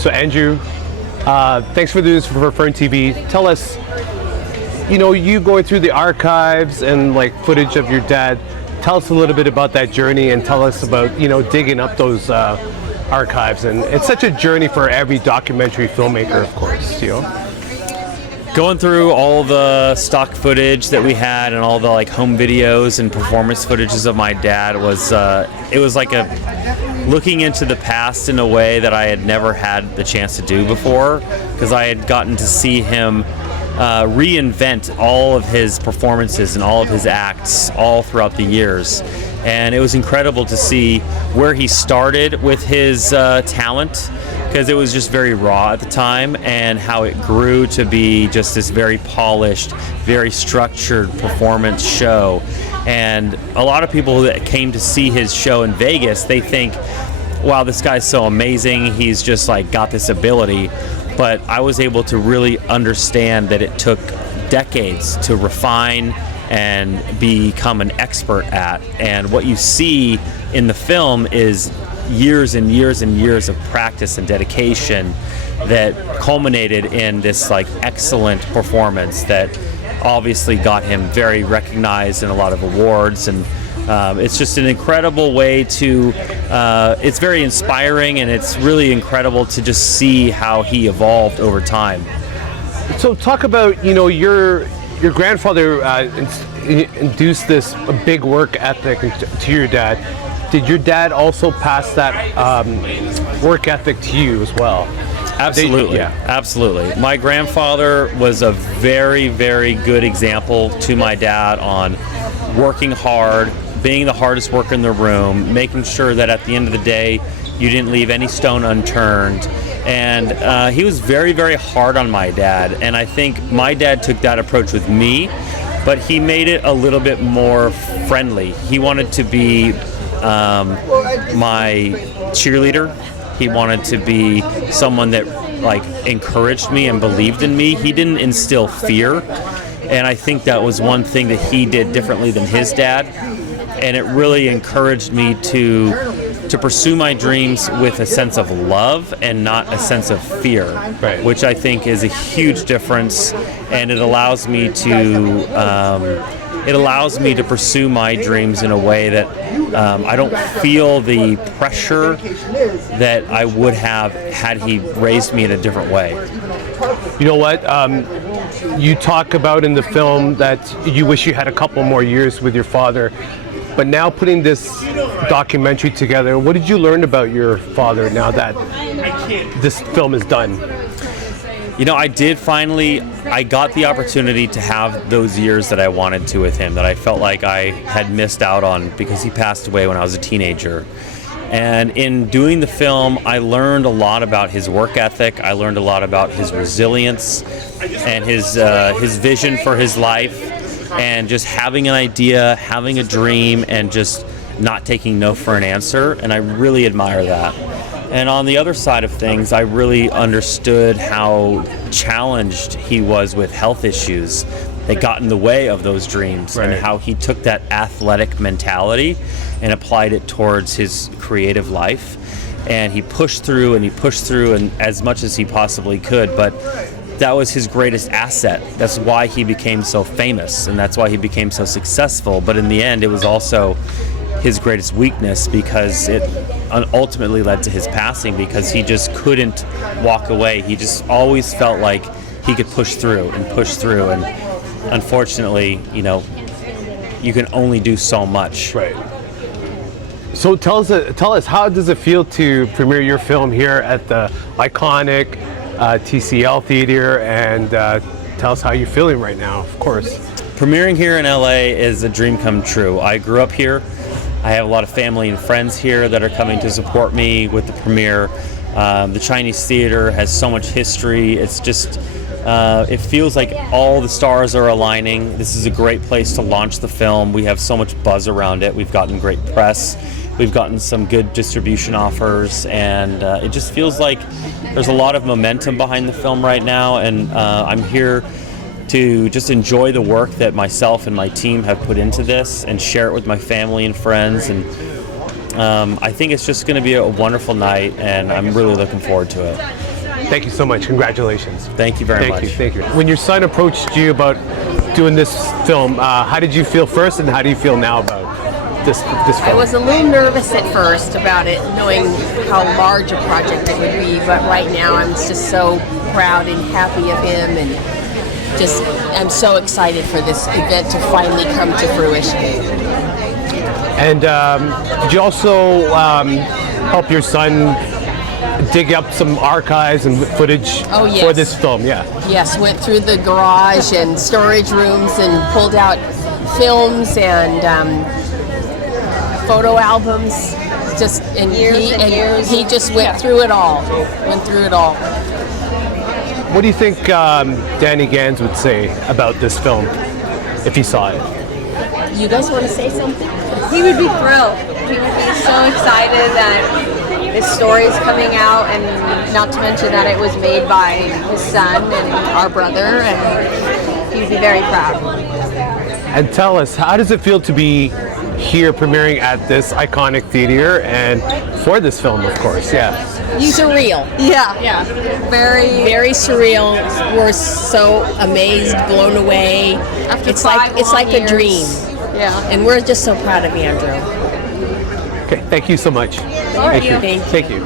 So Andrew, thanks for doing this for Fern TV. Tell us, you going through the archives and like footage of your dad. Tell us a little bit about that journey and tell us about, digging up those archives. And it's such a journey for every documentary filmmaker, of course, Going through all the stock footage that we had and all the like home videos and performance footages of my dad was, it was like looking into the past in a way that I had never had the chance to do before, because I had gotten to see him reinvent all of his performances and all of his acts all throughout the years. And it was incredible to see where he started with his talent, because it was just very raw at the time, and how it grew to be just this very polished, very structured performance show. And a lot of people that came to see his show in Vegas, they think, wow, this guy's so amazing, he's just like got this ability. But I was able to really understand that it took decades to refine and become an expert at. And what you see in the film is years and years and years of practice and dedication that culminated in this like excellent performance that obviously got him very recognized in a lot of awards. And it's just an incredible way to, it's very inspiring, and it's really incredible to just see how he evolved over time. So talk about, your grandfather induced this big work ethic to your dad. Did your dad also pass that work ethic to you as well? Absolutely, absolutely. My grandfather was a very, very good example to my dad on working hard, being the hardest worker in the room, making sure that at the end of the day you didn't leave any stone unturned. And he was very, very hard on my dad. And I think my dad took that approach with me, but he made it a little bit more friendly. He wanted to be my cheerleader. He wanted to be someone that like encouraged me and believed in me. He didn't instill fear. And I think that was one thing that he did differently than his dad. And it really encouraged me to pursue my dreams with a sense of love and not a sense of fear, right, which I think is a huge difference. And it allows me to pursue my dreams in a way that I don't feel the pressure that I would have had he raised me in a different way. You know what? You talk about in the film that you wish you had a couple more years with your father, but now putting this documentary together, what did you learn about your father now that this film is done? I got the opportunity to have those years that I wanted to with him, that I felt like I had missed out on because he passed away when I was a teenager. And in doing the film, I learned a lot about his work ethic. I learned a lot about his resilience and his vision for his life, and just having an idea, having a dream, and just not taking no for an answer. And I really admire that. And on the other side of things, I really understood how challenged he was with health issues that got in the way of those dreams, right, and how he took that athletic mentality and applied it towards his creative life. And he pushed through and as much as he possibly could, but that was his greatest asset. That's why he became so famous, and that's why he became so successful. But in the end, it was also his greatest weakness, because it ultimately led to his passing, because he just couldn't walk away. He just always felt like he could push through, and unfortunately, you can only do so much. Right. So tell us, how does it feel to premiere your film here at the iconic TCL Theatre, and tell us how you're feeling right now, of course. Premiering here in LA is a dream come true. I grew up here. I have a lot of family and friends here that are coming to support me with the premiere. The Chinese theater has so much history. It's just, it feels like all the stars are aligning. This is a great place to launch the film. We have so much buzz around it. We've gotten great press. We've gotten some good distribution offers, and it just feels like there's a lot of momentum behind the film right now, and I'm here to just enjoy the work that myself and my team have put into this and share it with my family and friends. And I think it's just going to be a wonderful night, and I'm really looking forward to it. Thank you so much. Congratulations. Thank you very much. Thank you. When your son approached you about doing this film, how did you feel first, and how do you feel now about this film? I was a little nervous at first about it, knowing how large a project it would be, but right now I'm just so proud and happy of him, and just I'm so excited for this event to finally come to fruition. And did you also help your son dig up some archives and footage Oh, yes. for this film? Yeah. Yes, went through the garage and storage rooms and pulled out films and photo albums. Just and he just went through it all. What do you think Danny Gans would say about this film if he saw it? You guys want to say something? He would be thrilled. He would be so excited that this story is coming out, and not to mention that it was made by his son and our brother, and he would be very proud. And tell us, how does it feel to be here premiering at this iconic theater and for this film, of course? Yeah. Surreal. Yeah. Very. Very surreal. We're so amazed, blown away. After It's like a years. dream. Yeah. And we're just so proud of Andrew. Okay, thank you so much. Thank you. Thank you.